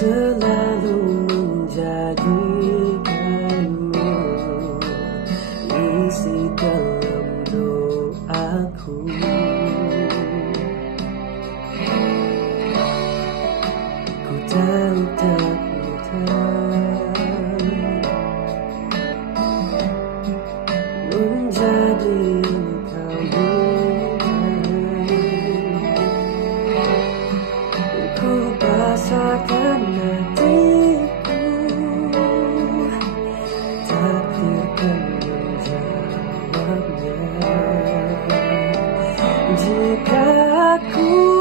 selalu menjadikanmu isi dalam doaku. Ku tahu tak mudah menjadi kamu. Ku pasrahkan hatiku, takdir akan menjawabnya. Jika aku